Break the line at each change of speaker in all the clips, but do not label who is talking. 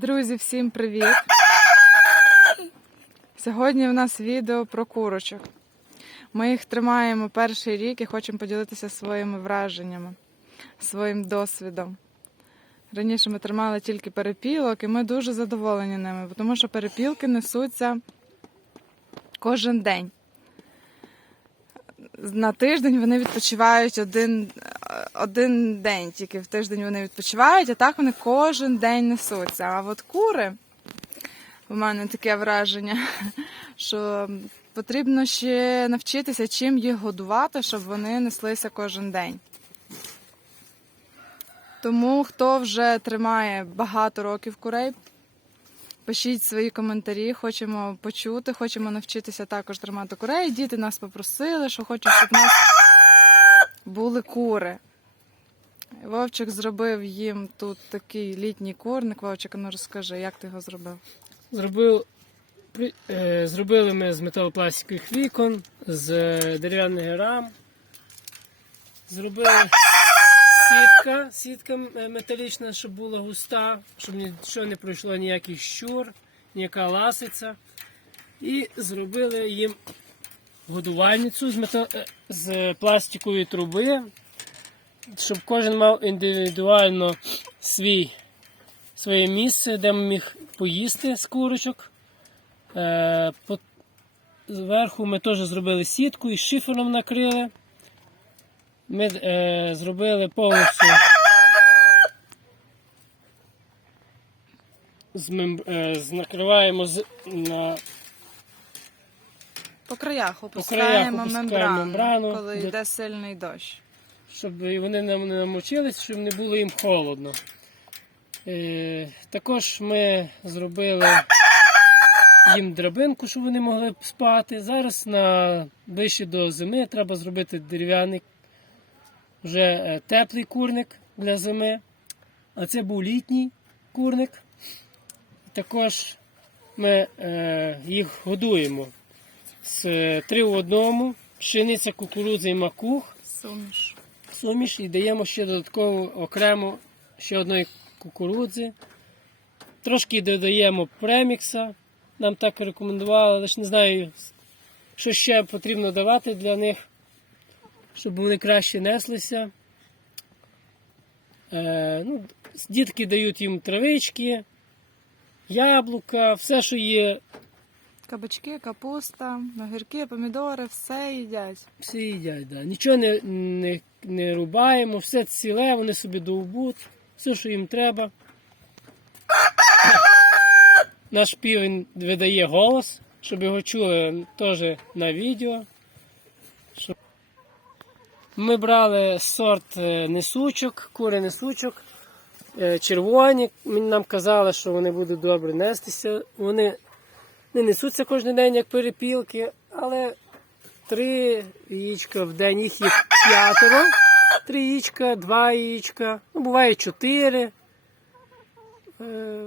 Друзі, всім привіт! Сьогодні в нас відео про курочок. Ми їх тримаємо перший рік і хочемо поділитися своїми враженнями, своїм досвідом. Раніше ми тримали тільки перепілок, і ми дуже задоволені ними, тому що перепілки несуться кожен день. На тиждень вони відпочивають один, один день, тільки в тиждень вони відпочивають, а так вони кожен день несуться. А от кури, у мене таке враження, що потрібно ще навчитися, чим їх годувати, щоб вони неслися кожен день. Тому хто вже тримає багато років курей, пишіть свої коментарі, хочемо почути, хочемо навчитися також тримати курей. Діти нас попросили, що хочуть, щоб в нас були кури. Вовчик зробив їм тут такий літній курник. Вовчик, ну розкажи, як ти його зробив?
Зробив, е, зробили ми з металопластикових вікон, з дерев'яних рам. Зробили сітка, сітка е, металічна, щоб була густа, щоб нічого не пройшло ніякий щур, ніяка ласиця. І зробили їм годувальницю з, мета... е, з пластикової труби, щоб кожен мав індивідуально свій своє місце, де міг поїсти з курочок. Е, Зверху ми теж зробили сітку і шифером накрили. Ми е, зробили повністю з мем- е, з- накриваємо з, на,
По краях
краях
опускаємо
опускаємо
мембрану,
мембрану,
коли
де-
йде сильний дощ.
щоб і вони нам не намочились, щоб не було їм холодно. Е, також ми зробили їм драбинку, щоб вони могли спати. Зараз на ближче до зими треба зробити дерев'яний вже е, теплий курник для зими. А це був літній курник. Також ми е, їх годуємо з е, три в одному, пшениця, кукурудза і макух
Суміш.
суміш і даємо ще додатково окремо ще одної кукурудзи. Трошки додаємо премікса. Нам так рекомендували, але ж не знаю, що ще потрібно давати для них, щоб вони краще неслися. Е, ну, дітки дають їм травички, яблука, все, що є,
Кабачки, капуста, огірки, помідори, все їдять.
всі їдять. Да. Нічого не, не, не рубаємо, все ціле, вони собі довбуть, все, що їм треба. Наш півень видає голос, щоб його чули теж на відео. Щоб- Ми брали сорт е, несучок, кури несучок, е, червоні. Мені Нам казали, що вони будуть добре нестися. Вони не несуться кожен день, як перепілки, але три яєчка в день, їх є п'ятеро, три яєчка, два яєчка, ну буває чотири е,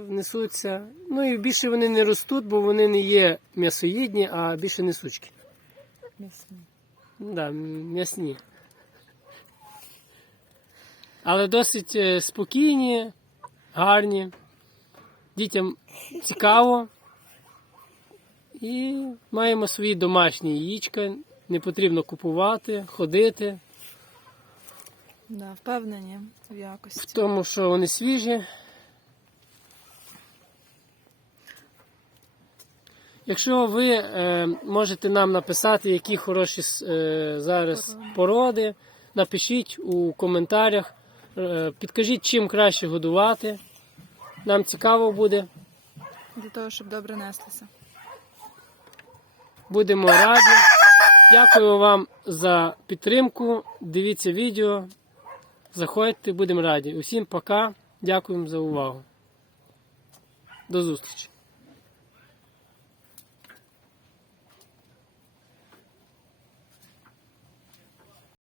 несуться. Ну і більше вони не ростуть, бо вони не є м'ясоїдні, а більше несучки. М'ясні. Да, м'ясні. Але досить е, спокійні, гарні. Дітям цікаво. І маємо свої домашні яєчка, не потрібно купувати, ходити,
Да, впевнені в
в
якості.
тому, що вони свіжі. Якщо ви е, можете нам написати, які хороші е, зараз породи, напишіть у коментарях, підкажіть, чим краще годувати. Нам цікаво буде.
Для того, щоб добре неслися.
Будемо раді. Дякую вам за підтримку. Дивіться відео. Заходьте, будемо раді. Усім пока. Дякуємо за увагу. До зустрічі.